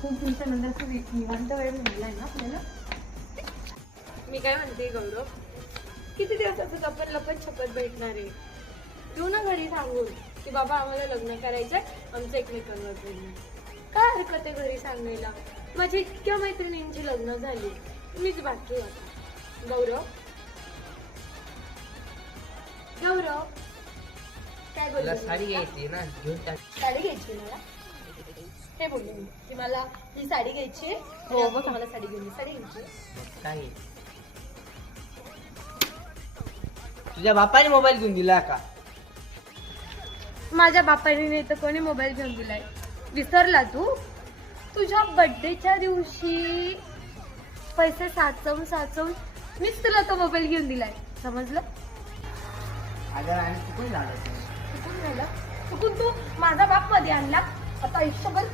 खूप दिवसानंतर निवांत वेळ मिळालाय ना आपल्याला. मी काय म्हणते गौरव, किती दिवसातच आपण लपत छपत भेटणार आहे. तू ना घरी सांगून की बाबा आम्हाला लग्न करायचंय, आमचं एकमेकांवर प्रेम. काय हरकत आहे घरी सांगायला. माझी इतक्या मैत्रिणींची लग्न झाली, मीच बाकी होता. गौरव गौरव काय बोलला? साडी घ्यायची ना, घेऊन टाक. साडी घ्यायची मला, हे बोलले मी की मला ही साडी घ्यायची. हो बघ, मला साडी घेऊन साडी घ्यायची. काय तुझ्या बापाने मोबाईल घेऊन दिला का? माझ्या बापाने नाही तर कोणी मोबाईल घेऊन दिलाय. विसरला तू? तुझ्या बर्थडेच्या दिवशी पैसे साचवून मीच तुला तो मोबाईल घेऊन दिलाय, समजलं? अगं आणि चुकून झालं. चुकून झालं? चुकून तू माझा बाप मध्ये आणला. आता आयुष्यभर